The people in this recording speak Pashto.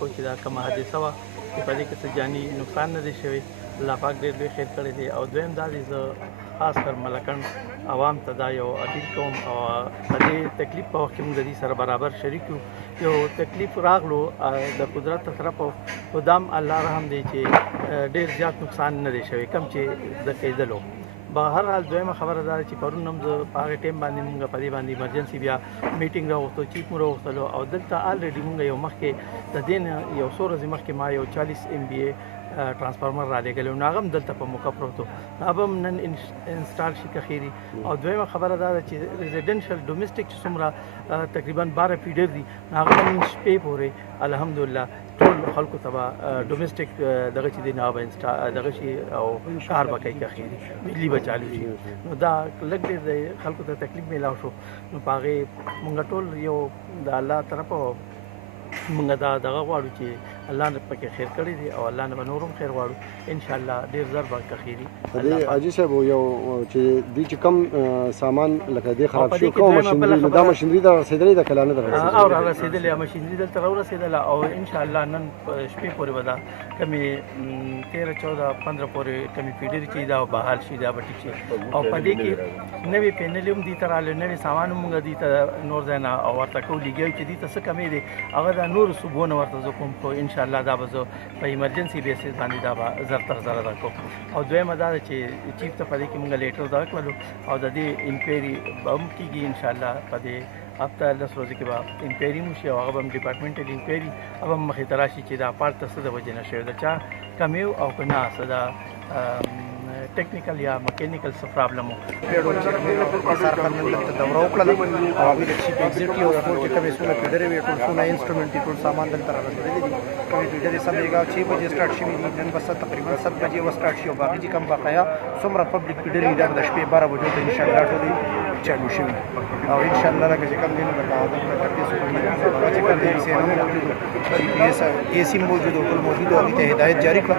کوو چې دا کومه حادثه وه چې په دې کې څه جاني نقصان نه دی شوی. الله پاک ډېر لوی خیر کړی دی. او دویم دا دی زه خاص کر ملکنډ عوام ته دا یو اپیل کوم او په دې تکلیف په وخت کې موږ د دې سره برابر شریک یو. یو تکلیف راغلو د قدرت طرف او دام الله رحم دی چې ډېر زیات نقصان نه دی شوی کم چې د کېدلو. به هر حال دویمه خبره دا چې پرون هم زه په هغې ټایم باندې مونږ په دې باندې ایمرجنسي بیا میټینګ راغوښتو چیف مو راغوښتلو او دلته آلریډي مونږ یو مخکې د دې نه یو څو ورځې مخکې ما یو 40 MVA ترانسفارمر را لېږلی نو هغه هم دلته په موقع پروت و هغه به هم نن انسټال شي که خیري. او دویمه خبره دا ده چې ریزیډنشل ډومېسټک چې څومره تقریبا 12 فیډر دي هغه به نن شپې پورې الحمدلله ټول خلکو ته به ډومېسټک دغه چې دی نه به دغه شي او کار به کوي که خیري بجلي به چالو شي. نو دا لږ ډېر د خلکو ته تکلیف میلاو شو نو په هغې مونږ ټول یو د الله طرفه مونږ دا دغه غواړو چې الله نه پکې خیر کړی دی او الله نه به نور هم خیر غواړو انشاءالله ډېر زر به که خیري. حاجي صاحب یو چې دوی چې کم سامان لکه دې خراب شو کوم ماشینري دا ماشینري دا رسېدلې ده که لا نه ده رسېدلې؟ او را رسېدلې ماشینري دلته راورسېدله او انشاءالله نن شپې پورې به دا کمې 13 14 15 پورې کمې فیډرې چې دا بحال شي دا به ټیک شي. او په دې کې نوې پینلې هم دي ته راغلي نوې سامان هم مونږ دي ته نور ځای نه او ورته کوو لګیا چې دي ته څه کمې دی هغه دا نور صوبو نه ورته زه کوم خو انشاءالله دا به زه په ایمرجنسي بیسس باندې دا به زر تر زره درکوم. او دویمه دا ده چې چیف ته په دې کې مونږ لیټر درکړلو او د دې انکوایري به هم کېږي انشاءالله په دې هفته 10 ورځې کې به انکوایري هم وشي او هغه به هم ډپارټمنټل انکوایري هغه هم مخې ته راشي چې دا پارټ ته څه د وجې نه شوی د چا کمی او که نه څه دا ټیکنیکل یا میکینیکل څه پرابلم و. دوره وکړله او هغوی د چیف ایگزیکټیو ټول چې کومې څونه فیډرې وې ټول څونه انسټرومنټ دي ټول سامان دلته را رسېدلي دي. کومې فیډرې سمېږه 6 بجې سټارټ شوي دي نن به تقریبا 7 بجې به سټارټ شي او باقي چې کوم بقایا څومره پبلک فیډرې دا به د شپې 12 بجو ته انشاءالله ټولې چالو شوي او انشاءالله لکه چې کوم دی نو لکه هغه چې کوم دی سي هم موجود GPS AC موجود او ټول موجود او هغوی ته هدایت جاري کړه.